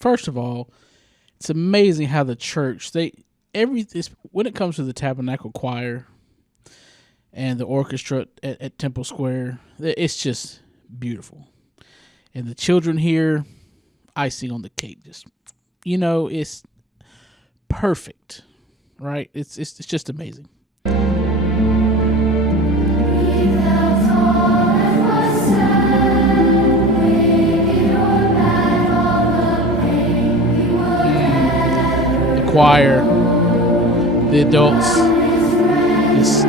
First of all, it's amazing how the church when it comes to the Tabernacle Choir and the orchestra at Temple Square, it's just beautiful. And the children here, icing on the cake, just it's perfect, right? It's just amazing. The choir, the adults, just